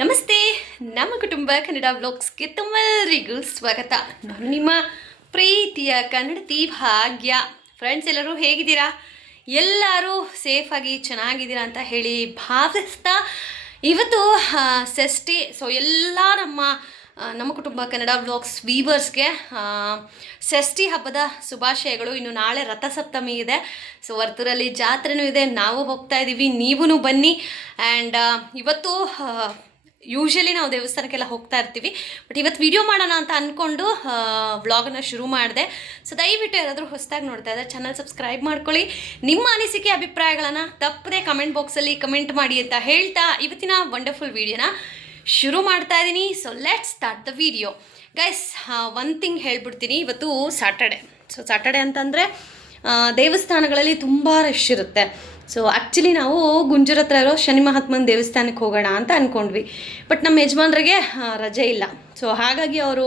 ನಮಸ್ತೆ, ನಮ್ಮ ಕುಟುಂಬ ಕನ್ನಡ ವ್ಲಾಗ್ಸ್ಗೆ ತಮ್ಮೆಲ್ಲರಿಗೂ ಸ್ವಾಗತ. ನಾನು ನಿಮ್ಮ ಪ್ರೀತಿಯ ಕನ್ನಡತಿ ಭಾಗ್ಯ. ಫ್ರೆಂಡ್ಸ್, ಎಲ್ಲರೂ ಹೇಗಿದ್ದೀರಾ? ಎಲ್ಲರೂ ಸೇಫಾಗಿ ಚೆನ್ನಾಗಿದ್ದೀರಾ ಅಂತ ಹೇಳಿ ಭಾವಿಸ್ತಾ ಇವತ್ತು ಷಷ್ಠಿ. ಸೊ ಎಲ್ಲ ನಮ್ಮ ಕುಟುಂಬ ಕನ್ನಡ ವ್ಲಾಗ್ಸ್ ವೀವರ್ಸ್ಗೆ ಷಷ್ಠಿ ಹಬ್ಬದ ಶುಭಾಶಯಗಳು. ಇನ್ನು ನಾಳೆ ರಥಸಪ್ತಮಿ ಇದೆ. ಸೊ ವರ್ತೂರಲ್ಲಿ ಜಾತ್ರೆನೂ ಇದೆ, ನಾವು ಹೋಗ್ತಾ ಇದ್ದೀವಿ, ನೀವೂ ಬನ್ನಿ. ಆ್ಯಂಡ್ ಇವತ್ತು ಯೂಶ್ವಲಿ ನಾವು ದೇವಸ್ಥಾನಕ್ಕೆಲ್ಲ ಹೋಗ್ತಾ ಇರ್ತೀವಿ, ಬಟ್ ಇವತ್ತು ವಿಡಿಯೋ ಮಾಡೋಣ ಅಂತ ಅಂದ್ಕೊಂಡು ವ್ಲಾಗನ್ನು ಶುರು ಮಾಡಿದೆ. ಸೊ ದಯವಿಟ್ಟು ಯಾರಾದರೂ ಹೊಸದಾಗಿ ನೋಡ್ತಾ ಇದ್ದಾರೆ ಚಾನಲ್ ಸಬ್ಸ್ಕ್ರೈಬ್ ಮಾಡ್ಕೊಳ್ಳಿ. ನಿಮ್ಮ ಅನಿಸಿಕೆ ಅಭಿಪ್ರಾಯಗಳನ್ನು ತಪ್ಪದೆ ಕಮೆಂಟ್ ಬಾಕ್ಸಲ್ಲಿ ಕಮೆಂಟ್ ಮಾಡಿ ಅಂತ ಹೇಳ್ತಾ ಇವತ್ತಿನ ವಂಡರ್ಫುಲ್ ವಿಡಿಯೋನ ಶುರು ಮಾಡ್ತಾ ಇದ್ದೀನಿ. So let's start the video guys. One thing ಹೇಳ್ಬಿಡ್ತೀನಿ, ಇವತ್ತು ಸ್ಯಾಟರ್ಡೆ. ಸೊ ಸ್ಯಾಟರ್ಡೆ ಅಂತಂದರೆ ದೇವಸ್ಥಾನಗಳಲ್ಲಿ ತುಂಬ ರಶ್ ಇರುತ್ತೆ. ಸೊ ಆ್ಯಕ್ಚುಲಿ ನಾವು ಗುಂಜೂರ್ ಹತ್ರ ಇರೋ ಶನಿ ಮಹಾತ್ಮನ ದೇವಸ್ಥಾನಕ್ಕೆ ಹೋಗೋಣ ಅಂತ ಅಂದ್ಕೊಂಡ್ವಿ, ಬಟ್ ನಮ್ಮ ಯಜಮಾನ್ರಿಗೆ ರಜೆ ಇಲ್ಲ. ಸೊ ಹಾಗಾಗಿ ಅವರು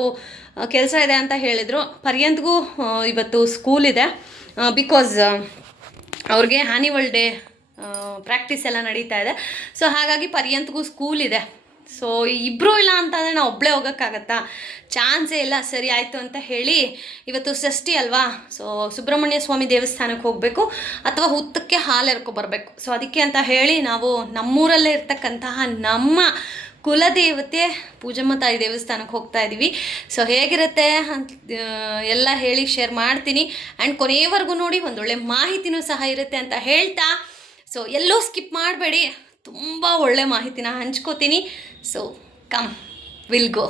ಕೆಲಸ ಇದೆ ಅಂತ ಹೇಳಿದರು. ಪರ್ಯಂತ್ಗೂ ಇವತ್ತು ಸ್ಕೂಲ್ ಇದೆ, ಬಿಕಾಸ್ ಅವ್ರಿಗೆ ಆ್ಯನಿವಲ್ ಡೇ ಪ್ರಾಕ್ಟೀಸ್ ಎಲ್ಲ ನಡೀತಾ ಇದೆ. ಸೊ ಹಾಗಾಗಿ ಪರ್ಯಂತ್ಗೂ ಸ್ಕೂಲ್ ಇದೆ. ಸೊ ಇಬ್ಬರೂ ಇಲ್ಲ ಅಂತಂದರೆ ನಾವು ಒಬ್ಬಳೇ ಹೋಗೋಕ್ಕಾಗತ್ತಾ? ಚಾನ್ಸೇ ಇಲ್ಲ. ಸರಿ ಆಯಿತು ಅಂತ ಹೇಳಿ, ಇವತ್ತು ಷಷ್ಠಿ ಅಲ್ವಾ, ಸೊ ಸುಬ್ರಹ್ಮಣ್ಯ ಸ್ವಾಮಿ ದೇವಸ್ಥಾನಕ್ಕೆ ಹೋಗಬೇಕು ಅಥವಾ ಹುತ್ತಕ್ಕೆ ಹಾಲು ಎರ್ಕೊಬರ್ಬೇಕು. ಸೊ ಅದಕ್ಕೆ ಅಂತ ಹೇಳಿ ನಾವು ನಮ್ಮೂರಲ್ಲೇ ಇರ್ತಕ್ಕಂತಹ ನಮ್ಮ ಕುಲದೇವತೆ ಪೂಜಮ್ಮ ತಾಯಿ ದೇವಸ್ಥಾನಕ್ಕೆ ಹೋಗ್ತಾ ಇದ್ದೀವಿ. ಸೊ ಹೇಗಿರುತ್ತೆ ಅಂತ ಎಲ್ಲ ಹೇಳಿ ಶೇರ್ ಮಾಡ್ತೀನಿ. ಆ್ಯಂಡ್ ಕೊನೆಯವರೆಗೂ ನೋಡಿ, ಒಂದೊಳ್ಳೆ ಮಾಹಿತಿನೂ ಸಹ ಇರುತ್ತೆ ಅಂತ ಹೇಳ್ತಾ, ಸೊ ಎಲ್ಲೂ ಸ್ಕಿಪ್ ಮಾಡಬೇಡಿ, ತುಂಬ ಒಳ್ಳೆ ಮಾಹಿತಿನ ಹಂಚ್ಕೋತೀನಿ. So come will go.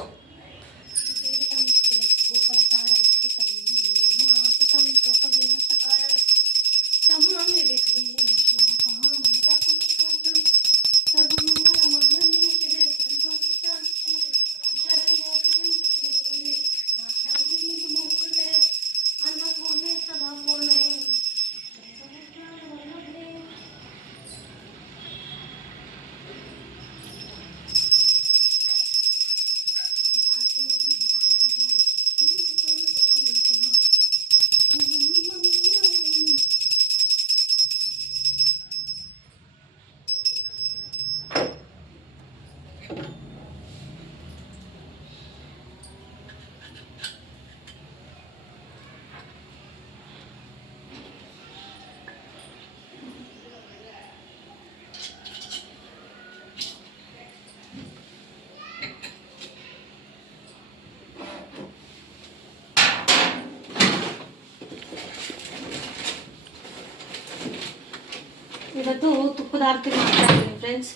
ಇವತ್ತು ತುಪ್ಪದ ಆರತಿ ಮಾಡ್ತಾ ಇದ್ದೀನಿ ಫ್ರೆಂಡ್ಸ್.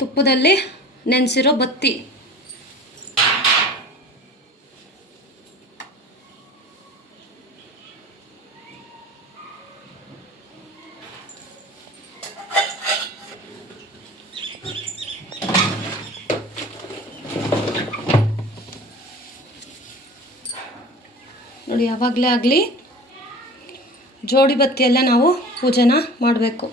ತುಪ್ಪದಲ್ಲಿ ನೆನೆಸಿರೋ ಬತ್ತಿ. ನೋಡಿ, ಯಾವಾಗಲೇ ಆಗಲಿ ಜೋಡಿ ಬತ್ತಿಯಲ್ಲೇ ನಾವು ಪೂಜೆನ ಮಾಡಬೇಕು.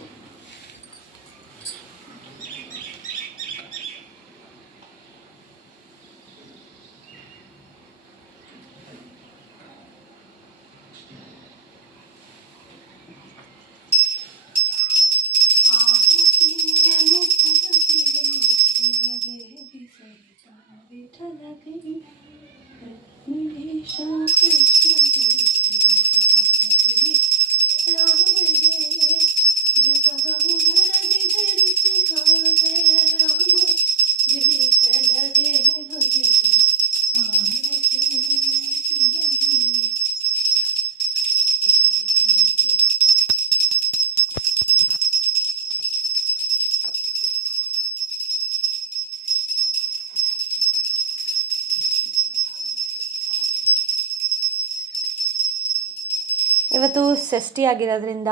ಇವತ್ತು ಷಷ್ಠಿ ಆಗಿರೋದ್ರಿಂದ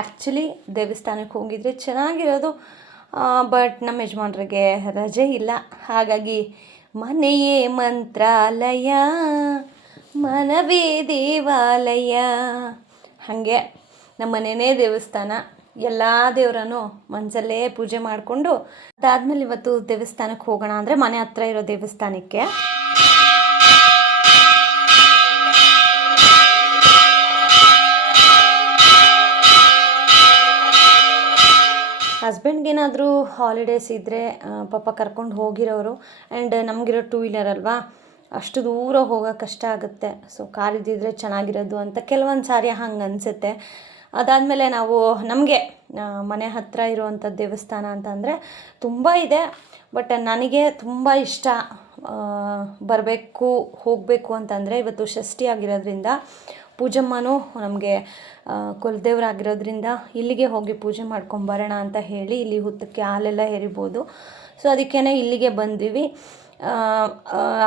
ಆ್ಯಕ್ಚುಲಿ ದೇವಸ್ಥಾನಕ್ಕೆ ಹೋಗಿದ್ರೆ ಚೆನ್ನಾಗಿರೋದು, ಬಟ್ ನಮ್ಮ ಯಜಮಾನ್ರಿಗೆ ರಜೆ ಇಲ್ಲ. ಹಾಗಾಗಿ ಮನೆಯೇ ಮಂತ್ರಾಲಯ, ಮನವೇ ದೇವಾಲಯ. ಹಾಗೆ ನಮ್ಮ ಮನೆಯೇ ದೇವಸ್ಥಾನ. ಎಲ್ಲ ದೇವರನ್ನು ಮನಸಲ್ಲೇ ಪೂಜೆ ಮಾಡಿಕೊಂಡು ಅದಾದಮೇಲೆ ಇವತ್ತು ದೇವಸ್ಥಾನಕ್ಕೆ ಹೋಗೋಣ ಅಂದರೆ ಮನೆ ಹತ್ರ ಇರೋ ದೇವಸ್ಥಾನಕ್ಕೆ. ಹಸ್ಬೆಂಡ್ಗೇನಾದರೂ ಹಾಲಿಡೇಸ್ ಇದ್ದರೆ ಪಾಪ ಕರ್ಕೊಂಡು ಹೋಗಿರೋರು. ಆ್ಯಂಡ್ ನಮಗಿರೋ 2 ವೀಲರ್ ಅಲ್ವಾ, ಅಷ್ಟು ದೂರ ಹೋಗೋಕೆ ಕಷ್ಟ ಆಗುತ್ತೆ. ಸೊ ಕಾರ್ ಇದ್ದಿದ್ರೆ ಚೆನ್ನಾಗಿರೋದು ಅಂತ ಕೆಲವೊಂದು ಸಾರಿ ಹಂಗೆ ಅನಿಸುತ್ತೆ. ಅದಾದಮೇಲೆ ನಾವು ನಮಗೆ ಮನೆ ಹತ್ತಿರ ಇರುವಂಥ ದೇವಸ್ಥಾನ ಅಂತಂದರೆ ತುಂಬ ಇದೆ. ಬಟ್ ನನಗೆ ತುಂಬ ಇಷ್ಟ ಬರಬೇಕು ಹೋಗಬೇಕು ಅಂತಂದರೆ, ಇವತ್ತು ಷಷ್ಠಿ ಆಗಿರೋದ್ರಿಂದ ಪೂಜಮ್ಮನೂ ನಮಗೆ ಕುಲದೇವರಾಗಿರೋದ್ರಿಂದ ಇಲ್ಲಿಗೆ ಹೋಗಿ ಪೂಜೆ ಮಾಡ್ಕೊಂಬರೋಣ ಅಂತ ಹೇಳಿ, ಇಲ್ಲಿ ಹುತ್ತಕ್ಕೆ ಹಾಲೆಲ್ಲ ಎರಿಬೋದು. ಸೊ ಅದಕ್ಕೇ ಇಲ್ಲಿಗೆ ಬಂದ್ವಿ.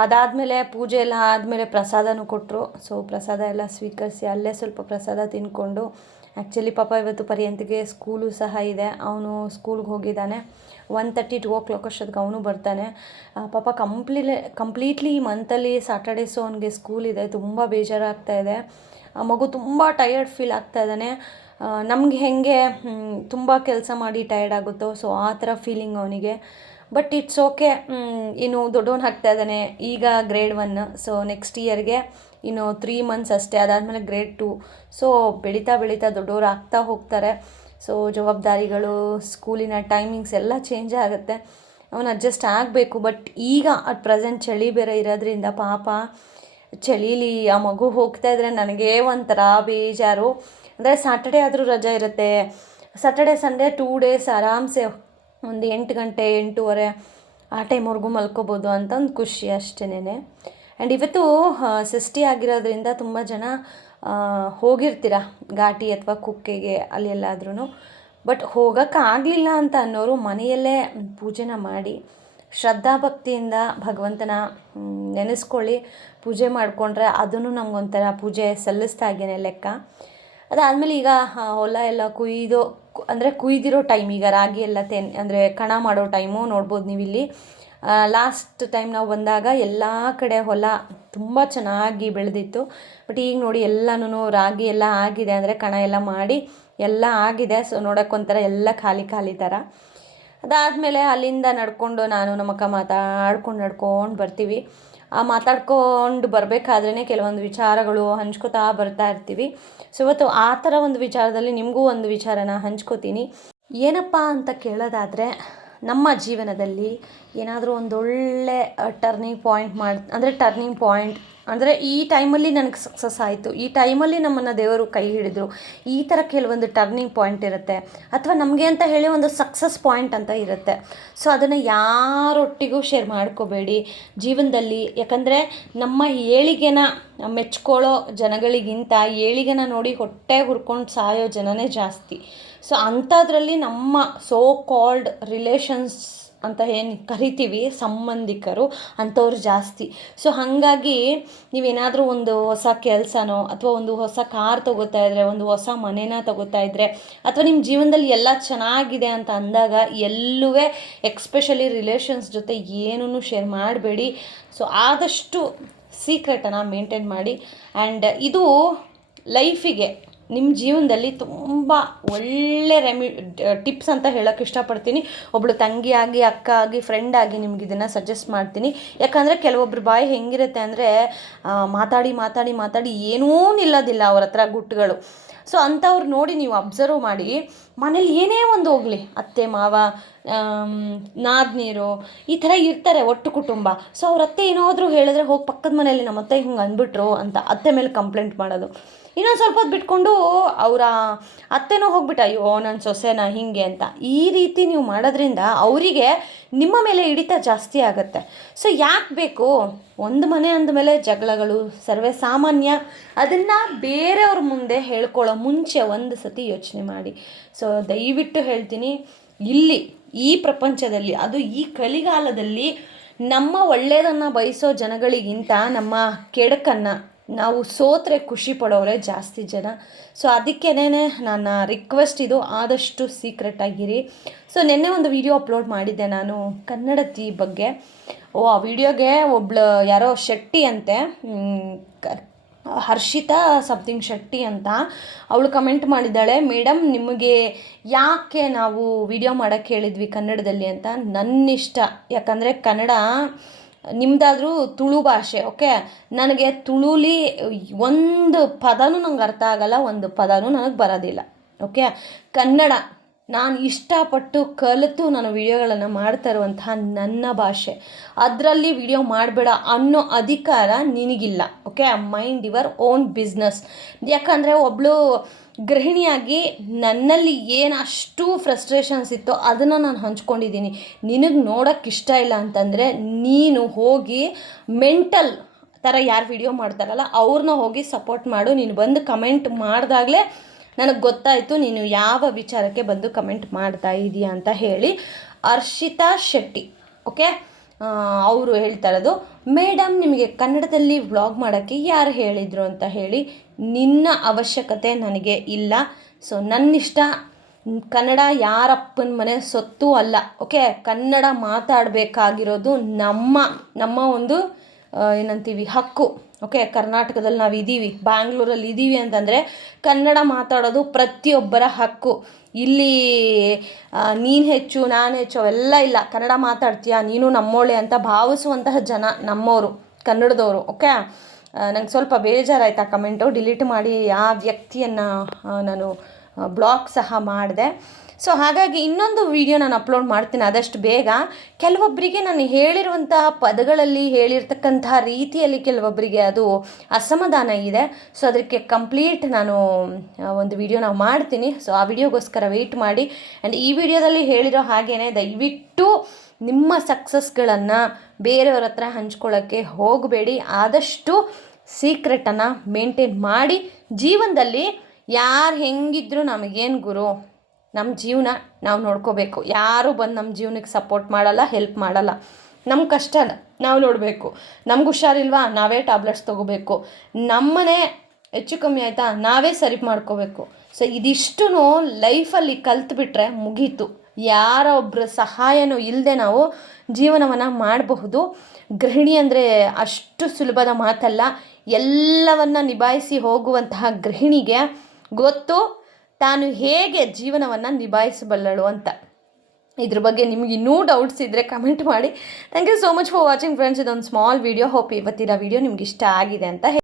ಅದಾದಮೇಲೆ ಪೂಜೆ ಎಲ್ಲ ಆದಮೇಲೆ ಪ್ರಸಾದನೂ ಕೊಟ್ಟರು. ಸೊ ಪ್ರಸಾದ ಎಲ್ಲ ಸ್ವೀಕರಿಸಿ ಅಲ್ಲೇ ಸ್ವಲ್ಪ ಪ್ರಸಾದ ತಿಂದ್ಕೊಂಡು, ಆ್ಯಕ್ಚುಲಿ ಪಾಪ ಇವತ್ತು ಪರ್ಯಂತಿಗೆ ಸ್ಕೂಲು ಸಹ ಇದೆ. ಅವನು ಸ್ಕೂಲ್ಗೆ ಹೋಗಿದ್ದಾನೆ. 1:30 2 o'clock ಅಷ್ಟೊತ್ತಿಗೆ ಅವನು ಬರ್ತಾನೆ. ಪಾಪ ಕಂಪ್ಲೀಟ್ಲಿ ಈ ಮಂತಲ್ಲಿ ಸಾಟರ್ಡೇಸು ಅವನಿಗೆ ಸ್ಕೂಲ್ ಇದೆ. ತುಂಬ ಬೇಜಾರಾಗ್ತಾಯಿದೆ. ಆ ಮಗು ತುಂಬ ಟಯರ್ಡ್ ಫೀಲ್ ಆಗ್ತಾ ಇದ್ದಾನೆ. ನಮ್ಗೆ ಹೇಗೆ ತುಂಬ ಕೆಲಸ ಮಾಡಿ ಟಯರ್ಡ್ ಆಗುತ್ತೋ, ಸೊ ಆ ಥರ ಫೀಲಿಂಗ್ ಅವನಿಗೆ. But it's okay. ಇನ್ನು ದೊಡ್ಡವನು ಆಗ್ತಾ ಇದ್ದಾನೆ. ಈಗ ಗ್ರೇಡ್ 1, ಸೊ ನೆಕ್ಸ್ಟ್ ಇಯರ್ಗೆ ಇನ್ನು 3 months ಅಷ್ಟೇ. ಅದಾದಮೇಲೆ ಗ್ರೇಡ್ 2. ಸೊ ಬೆಳೀತಾ ಬೆಳೀತಾ ದೊಡ್ಡವರು ಆಗ್ತಾ ಹೋಗ್ತಾರೆ. ಸೊ ಜವಾಬ್ದಾರಿಗಳು, ಸ್ಕೂಲಿನ ಟೈಮಿಂಗ್ಸ್ ಎಲ್ಲ ಚೇಂಜ್ ಆಗುತ್ತೆ. ಅವನು ಅಡ್ಜಸ್ಟ್ ಆಗಬೇಕು. ಬಟ್ ಈಗ ಅಟ್ ಪ್ರೆಸೆಂಟ್ ಚಳಿ ಬೇರೆ ಇರೋದ್ರಿಂದ ಪಾಪ ಚಳೀಲಿ ಆ ಮಗು ಹೋಗ್ತಾ ಇದ್ರೆ ನನಗೇ ಒಂಥರ ಬೇಜಾರು. ಅಂದರೆ ಸಾಟರ್ಡೆ ಆದರೂ ರಜೆ ಇರುತ್ತೆ. ಸಾಟರ್ಡೆ ಸಂಡೇ 2 days ಆರಾಮ್ಸೆ ಒಂದು 8 ಗಂಟೆ 8:30 ಆ ಟೈಮ್ವರೆಗೂ ಮಲ್ಕೋಬೋದು ಅಂತ ಒಂದು ಖುಷಿ ಅಷ್ಟೇನೆ. ಆ್ಯಂಡ್ ಇವತ್ತು ಷಷ್ಠಿ ಆಗಿರೋದ್ರಿಂದ ತುಂಬ ಜನ ಹೋಗಿರ್ತೀರ ಘಾಟಿ ಅಥವಾ ಕುಕ್ಕೆಗೆ ಅಲ್ಲಿ ಎಲ್ಲಾದ್ರೂ. ಬಟ್ ಹೋಗೋಕ್ಕಾಗಲಿಲ್ಲ ಅಂತ ಅನ್ನೋರು ಮನೆಯಲ್ಲೇ ಪೂಜೆನ ಮಾಡಿ ಶ್ರದ್ಧಾಭಕ್ತಿಯಿಂದ ಭಗವಂತನ ನೆನೆಸ್ಕೊಳ್ಳಿ ಪೂಜೆ ಮಾಡಿಕೊಂಡ್ರೆ ಅದನ್ನು ನಮಗೊಂಥರ ಪೂಜೆ ಸಲ್ಲಿಸ್ದಾಗೇನೆ ಲೆಕ್ಕ. ಅದಾದಮೇಲೆ ಈಗ ಹೊಲ ಎಲ್ಲ ಕುಯ್ದಿರೋ ಟೈಮ್, ಈಗ ರಾಗಿ ಎಲ್ಲ ಅಂದರೆ ಕಣ ಮಾಡೋ ಟೈಮು ನೋಡ್ಬೋದು ನೀವಿಲ್ಲಿ. ಲಾಸ್ಟ್ ಟೈಮ್ ನಾವು ಬಂದಾಗ ಎಲ್ಲ ಕಡೆ ಹೊಲ ತುಂಬ ಚೆನ್ನಾಗಿ ಬೆಳೆದಿತ್ತು. ಬಟ್ ಈಗ ನೋಡಿ ಎಲ್ಲನೂ ರಾಗಿ ಎಲ್ಲ ಆಗಿದೆ, ಅಂದರೆ ಕಣ ಎಲ್ಲ ಮಾಡಿ ಎಲ್ಲ ಆಗಿದೆ. ಸೊ ನೋಡೋಕ್ಕೊಂಥರ ಎಲ್ಲ ಖಾಲಿ ಖಾಲಿ ಥರ. ಅದಾದಮೇಲೆ ಅಲ್ಲಿಂದ ನಡ್ಕೊಂಡು ನಾನು ನಮ್ಮಕ್ಕ ನಡ್ಕೊಂಡು ಬರ್ತೀವಿ. ಆ ಮಾತಾಡ್ಕೊಂಡು ಬರಬೇಕಾದ್ರೇ ಕೆಲವೊಂದು ವಿಚಾರಗಳು ಹಂಚ್ಕೋತಾ ಬರ್ತಾ ಇರ್ತೀವಿ. ಸೊ ಇವತ್ತು ಆ ಥರ ಒಂದು ವಿಚಾರದಲ್ಲಿ ನಿಮಗೂ ಒಂದು ವಿಚಾರನ ಹಂಚ್ಕೋತೀನಿ. ಏನಪ್ಪ ಅಂತ ಕೇಳೋದಾದರೆ, ನಮ್ಮ ಜೀವನದಲ್ಲಿ ಏನಾದರೂ ಒಂದೊಳ್ಳೆ ಟರ್ನಿಂಗ್ ಪಾಯಿಂಟ್ ಅಂದರೆ ಈ ಟೈಮಲ್ಲಿ ನನಗೆ ಸಕ್ಸಸ್ ಆಯಿತು, ಈ ಟೈಮಲ್ಲಿ ನಮ್ಮನ್ನು ದೇವರು ಕೈ ಹಿಡಿದ್ರು, ಈ ಥರ ಕೆಲವೊಂದು ಟರ್ನಿಂಗ್ ಪಾಯಿಂಟ್ ಇರುತ್ತೆ. ಅಥವಾ ನಮಗೆ ಅಂತ ಹೇಳಿ ಒಂದು ಸಕ್ಸಸ್ ಪಾಯಿಂಟ್ ಅಂತ ಇರುತ್ತೆ. ಸೊ ಅದನ್ನು ಯಾರೊಟ್ಟಿಗೂ ಶೇರ್ ಮಾಡ್ಕೋಬೇಡಿ ಜೀವನದಲ್ಲಿ. ಯಾಕಂದರೆ ನಮ್ಮ ಏಳಿಗೆನ ಮೆಚ್ಕೊಳ್ಳೋ ಜನಗಳಿಗಿಂತ ಏಳಿಗೆನ ನೋಡಿ ಹೊಟ್ಟೆ ಹುರ್ಕೊಂಡು ಸಾಯೋ ಜನನೇ ಜಾಸ್ತಿ. ಸೊ ಅಂಥದ್ರಲ್ಲಿ ನಮ್ಮ ಸೋ ಕಾಲ್ಡ್ ರಿಲೇಷನ್ಸ್ ಅಂತ ಏನು ಕರಿತೀವಿ, ಸಂಬಂಧಿಕರು, ಅಂಥವ್ರು ಜಾಸ್ತಿ. ಸೊ ಹಾಗಾಗಿ ನೀವೇನಾದರೂ ಒಂದು ಹೊಸ ಕೆಲಸನೋ ಅಥವಾ ಒಂದು ಹೊಸ ಕಾರ್ ತೊಗೋತಾ ಇದ್ದರೆ, ಒಂದು ಹೊಸ ಮನೇನ ತೊಗೋತಾ ಇದ್ದರೆ, ಅಥವಾ ನಿಮ್ಮ ಜೀವನದಲ್ಲಿ ಎಲ್ಲ ಚೆನ್ನಾಗಿದೆ ಅಂತ ಅಂದಾಗ ಎಲ್ಲೂ ಎಕ್ಸ್ಪೆಷಲಿ ರಿಲೇಷನ್ಸ್ ಜೊತೆ ಏನೂ ಶೇರ್ ಮಾಡಬೇಡಿ. ಸೊ ಆದಷ್ಟು ಸೀಕ್ರೆಟನ್ನು ಮೇಂಟೈನ್ ಮಾಡಿ. ಆ್ಯಂಡ್ ಇದು ಲೈಫಿಗೆ ನಿಮ್ಮ ಜೀವನದಲ್ಲಿ ತುಂಬ ಒಳ್ಳೆ ಟಿಪ್ಸ್ ಅಂತ ಹೇಳೋಕ್ಕೆ ಇಷ್ಟಪಡ್ತೀನಿ. ಒಬ್ಬಳು ತಂಗಿಯಾಗಿ, ಅಕ್ಕ ಆಗಿ, ಫ್ರೆಂಡ್ ಆಗಿ ನಿಮ್ಗೆ ಇದನ್ನು ಸಜೆಸ್ಟ್ ಮಾಡ್ತೀನಿ. ಯಾಕಂದರೆ ಕೆಲವೊಬ್ರು ಬಾಯಿ ಹೆಂಗಿರುತ್ತೆ ಅಂದರೆ ಮಾತಾಡಿ ಏನೂ ನಿಲ್ಲೋದಿಲ್ಲ ಅವ್ರ ಹತ್ರ ಗುಟ್ಟುಗಳು. ಸೊ ಅಂಥವ್ರು ನೋಡಿ ನೀವು ಅಬ್ಸರ್ವ್ ಮಾಡಿ, ಮನೇಲಿ ಏನೇ ಒಂದು ಹೋಗಲಿ, ಅತ್ತೆ ಮಾವ ನಾದ್ನೀರು ಈ ಥರ ಇರ್ತಾರೆ ಒಟ್ಟು ಕುಟುಂಬ. ಸೊ ಅವ್ರ ಅತ್ತೆ ಏನಾದರೂ ಹೇಳಿದ್ರೆ ಹೋಗಿ ಪಕ್ಕದ ಮನೆಯಲ್ಲಿ ನಮ್ಮ ಅತ್ತೆ ಹಿಂಗೆ ಅಂದ್ಬಿಟ್ರು ಅಂತ ಅತ್ತೆ ಮೇಲೆ ಕಂಪ್ಲೇಂಟ್ ಮಾಡೋದು. ಇನ್ನೊಂದು ಸ್ವಲ್ಪ ಹೊತ್ತು ಬಿಟ್ಕೊಂಡು ಅವರ ಅತ್ತೆನೂ ಹೋಗ್ಬಿಟ್ಟು ಅಯ್ಯೋ ನನ್ನ ಸೊಸೆನ ಹೀಗೆ ಅಂತ. ಈ ರೀತಿ ನೀವು ಮಾಡೋದ್ರಿಂದ ಅವರಿಗೆ ನಿಮ್ಮ ಮೇಲೆ ಹಿಡಿತ ಜಾಸ್ತಿ ಆಗುತ್ತೆ. ಸೊ ಯಾಕೆ ಬೇಕು? ಒಂದು ಮನೆ ಅಂದಮೇಲೆ ಜಗಳಗಳು ಸರ್ವೇ ಸಾಮಾನ್ಯ. ಅದನ್ನು ಬೇರೆಯವ್ರ ಮುಂದೆ ಹೇಳ್ಕೊಳ್ಳೋ ಮುಂಚೆ ಒಂದು ಸತಿ ಯೋಚನೆ ಮಾಡಿ. ಸೊ ದಯವಿಟ್ಟು ಹೇಳ್ತೀನಿ, ಇಲ್ಲಿ ಈ ಪ್ರಪಂಚದಲ್ಲಿ, ಅದು ಈ ಕಲಿಗಾಲದಲ್ಲಿ ನಮ್ಮ ಒಳ್ಳೆಯದನ್ನು ಬಯಸೋ ಜನಗಳಿಗಿಂತ ನಮ್ಮ ಕೆಡಕನ್ನು ನಾವು ಸೋತ್ರೆ ಖುಷಿ ಪಡೋರೆ ಜಾಸ್ತಿ ಜನ. ಸೊ ಅದಕ್ಕೇನೆ ನನ್ನ ರಿಕ್ವೆಸ್ಟ್ ಇದು, ಆದಷ್ಟು ಸೀಕ್ರೆಟ್ ಆಗಿರಿ. ಸೊ ನಿನ್ನೆ ಒಂದು ವಿಡಿಯೋ ಅಪ್ಲೋಡ್ ಮಾಡಿದ್ದೆ ನಾನು ಕನ್ನಡತಿ ಬಗ್ಗೆ. ಆ ವಿಡಿಯೋಗೆ ಒಬ್ಳು ಯಾರೋ ಶೆಟ್ಟಿ ಅಂತೆ, ಹರ್ಷಿತಾ ಸಮಥಿಂಗ್ ಶೆಟ್ಟಿ ಅಂತ, ಅವಳು ಕಮೆಂಟ್ ಮಾಡಿದ್ದಾಳೆ, ಮೇಡಮ್ ನಿಮಗೆ ಯಾಕೆ ನಾವು ವಿಡಿಯೋ ಮಾಡೋಕ್ಕೆ ಹೇಳಿದ್ವಿ ಕನ್ನಡದಲ್ಲಿ ಅಂತ. ನನ್ನಿಷ್ಟ, ಯಾಕಂದರೆ ಕನ್ನಡ ನಿಮ್ಮದಾದರೂ ತುಳು ಭಾಷೆ, ಓಕೆ. ನನಗೆ ತುಳುಲಿ ಒಂದು ಪದನೂ ನಂಗೆ ಅರ್ಥ ಆಗಲ್ಲ, ಒಂದು ಪದನೂ ನನಗೆ ಬರೋದಿಲ್ಲ, ಓಕೆ. ಕನ್ನಡ ನಾನು ಇಷ್ಟಪಟ್ಟು ಕಲಿತು ನಾನು ವಿಡಿಯೋಗಳನ್ನು ಮಾಡ್ತಾ ಇರುವಂತಹ ನನ್ನ ಭಾಷೆ. ಅದರಲ್ಲಿ ವಿಡಿಯೋ ಮಾಡಬೇಡ ಅನ್ನೋ ಅಧಿಕಾರ ನಿನಗಿಲ್ಲ. Okay, mind your own business. ಯಾಕಂದರೆ ಒಬ್ಬಳು ಗೃಹಿಣಿಯಾಗಿ ನನ್ನಲ್ಲಿ ಏನು ಅಷ್ಟು ಫ್ರಸ್ಟ್ರೇಷನ್ಸ್ ಇತ್ತೋ ಅದನ್ನು ನಾನು ಹಂಚ್ಕೊಂಡಿದ್ದೀನಿ. ನಿನಗೆ ನೋಡೋಕ್ಕೆ ಇಷ್ಟ ಇಲ್ಲ ಅಂತಂದರೆ ನೀನು ಹೋಗಿ ಮೆಂಟಲ್ ಥರ ಯಾರು ವಿಡಿಯೋ ಮಾಡ್ತಾರಲ್ಲ ಅವ್ರನ್ನ ಹೋಗಿ ಸಪೋರ್ಟ್ ಮಾಡು. ನೀನು ಬಂದು ಕಮೆಂಟ್ ಮಾಡಿದಾಗಲೇ ನನಗೆ ಗೊತ್ತಾಯಿತು ನೀನು ಯಾವ ವಿಚಾರಕ್ಕೆ ಬಂದು ಕಮೆಂಟ್ ಮಾಡ್ತಾ ಇದೀಯ ಅಂತ ಹೇಳಿ. ಹರ್ಷಿತಾ ಶೆಟ್ಟಿ, ಓಕೆ, ಅವರು ಹೇಳ್ತಾ ಇರೋದು, ಮೇಡಮ್ ನಿಮಗೆ ಕನ್ನಡದಲ್ಲಿ ವ್ಲಾಗ್ ಮಾಡೋಕ್ಕೆ ಯಾರು ಹೇಳಿದರು ಅಂತ ಹೇಳಿ. ನಿನ್ನ ಅವಶ್ಯಕತೆ ನನಗೆ ಇಲ್ಲ. ಸೊ ನನ್ನಿಷ್ಟ. ಕನ್ನಡ ಯಾರಪ್ಪನ ಮನೆ ಸೊತ್ತು ಅಲ್ಲ. ಓಕೆ, ಕನ್ನಡ ಮಾತಾಡಬೇಕಾಗಿರೋದು ನಮ್ಮ ಒಂದು ಏನಂತೀವಿ ಹಕ್ಕು. ಓಕೆ, ಕರ್ನಾಟಕದಲ್ಲಿ ನಾವು ಇದ್ದೀವಿ, ಬ್ಯಾಂಗ್ಳೂರಲ್ಲಿ ಇದ್ದೀವಿ ಅಂತಂದರೆ ಕನ್ನಡ ಮಾತಾಡೋದು ಪ್ರತಿಯೊಬ್ಬರ ಹಕ್ಕು. ಇಲ್ಲಿ ನೀನು ಹೆಚ್ಚು ನಾನು ಹೆಚ್ಚು ಅವೆಲ್ಲ ಇಲ್ಲ. ಕನ್ನಡ ಮಾತಾಡ್ತೀಯಾ ನೀನು ನಮ್ಮೋಳೆ ಅಂತ ಭಾವಿಸುವಂತಹ ಜನ ನಮ್ಮವರು, ಕನ್ನಡದವರು. ಓಕೆ, ನಂಗೆ ಸ್ವಲ್ಪ ಬೇಜಾರಾಯ್ತು ಆ ಕಮೆಂಟು. ಡಿಲೀಟ್ ಮಾಡಿ ಆ ವ್ಯಕ್ತಿಯನ್ನು ನಾನು ಬ್ಲಾಕ್ ಸಹ ಮಾಡಿದೆ. ಸೊ ಹಾಗಾಗಿ ಇನ್ನೊಂದು ವಿಡಿಯೋ ನಾನು ಅಪ್ಲೋಡ್ ಮಾಡ್ತೀನಿ ಆದಷ್ಟು ಬೇಗ. ಕೆಲವೊಬ್ಬರಿಗೆ ನಾನು ಹೇಳಿರುವಂತಹ ಪದಗಳಲ್ಲಿ ಹೇಳಿರ್ತಕ್ಕಂತಹ ರೀತಿಯಲ್ಲಿ ಕೆಲವೊಬ್ಬರಿಗೆ ಅದು ಅಸಮಾಧಾನ ಇದೆ. ಸೊ ಅದಕ್ಕೆ ಕಂಪ್ಲೀಟ್ ನಾನು ಒಂದು ವಿಡಿಯೋನ ಮಾಡ್ತೀನಿ. ಸೊ ಆ ವಿಡಿಯೋಗೋಸ್ಕರ ವೆಯ್ಟ್ ಮಾಡಿ. ಆ್ಯಂಡ್ ಈ ವಿಡಿಯೋದಲ್ಲಿ ಹೇಳಿರೋ ಹಾಗೇ ದಯವಿಟ್ಟು ನಿಮ್ಮ ಸಕ್ಸಸ್ಗಳನ್ನು ಬೇರೆಯವ್ರ ಹತ್ರ ಹಂಚ್ಕೊಳ್ಳೋಕ್ಕೆ ಹೋಗಬೇಡಿ. ಆದಷ್ಟು ಸೀಕ್ರೆಟನ್ನು ಮೇಂಟೈನ್ ಮಾಡಿ. ಜೀವನದಲ್ಲಿ ಯಾರು ಹೆಂಗಿದ್ರು ನಮಗೇನು ಗುರು, ನಮ್ಮ ಜೀವನ ನಾವು ನೋಡ್ಕೋಬೇಕು. ಯಾರೂ ಬಂದು ನಮ್ಮ ಜೀವನಕ್ಕೆ ಸಪೋರ್ಟ್ ಮಾಡಲ್ಲ, ಹೆಲ್ಪ್ ಮಾಡಲ್ಲ. ನಮ್ಮ ಕಷ್ಟ ನಾವು ನೋಡಬೇಕು. ನಮ್ಗೆ ಹುಷಾರಿಲ್ವಾ ನಾವೇ ಟ್ಯಾಬ್ಲೆಟ್ಸ್ ತೊಗೋಬೇಕು. ನಮ್ಮನೆ ಹೆಚ್ಚು ಕಮ್ಮಿ ಆಯಿತಾ ನಾವೇ ಸರಿ ಮಾಡ್ಕೋಬೇಕು. ಸೊ ಇದಿಷ್ಟು ಲೈಫಲ್ಲಿ ಕಲ್ತ್ಬಿಟ್ರೆ ಮುಗೀತು. ಯಾರೊಬ್ಬರ ಸಹಾಯನೂ ಇಲ್ಲದೆ ನಾವು ಜೀವನವನ್ನು ಮಾಡಬಹುದು. ಗೃಹಿಣಿ ಅಂದರೆ ಅಷ್ಟು ಸುಲಭದ ಮಾತಲ್ಲ. ಎಲ್ಲವನ್ನು ನಿಭಾಯಿಸಿ ಹೋಗುವಂತಹ ಗೃಹಿಣಿಗೆ ಗೊತ್ತು ತಾನು ಹೇಗೆ ಜೀವನವನ್ನು ನಿಭಾಯಿಸಬಲ್ಲಳು ಅಂತ. ಇದ್ರ ಬಗ್ಗೆ ನಿಮ್ಗೆ ಇನ್ನೂ ಡೌಟ್ಸ್ ಇದ್ದರೆ ಕಮೆಂಟ್ ಮಾಡಿ. Thank you so much for watching friends. ಇದೊಂದು ಸ್ಮಾಲ್ ವಿಡಿಯೋ. ಹೋಪ್ ಇವತ್ತಿನ ವಿಡಿಯೋ ನಿಮ್ಗೆ ಇಷ್ಟ ಆಗಿದೆ ಅಂತ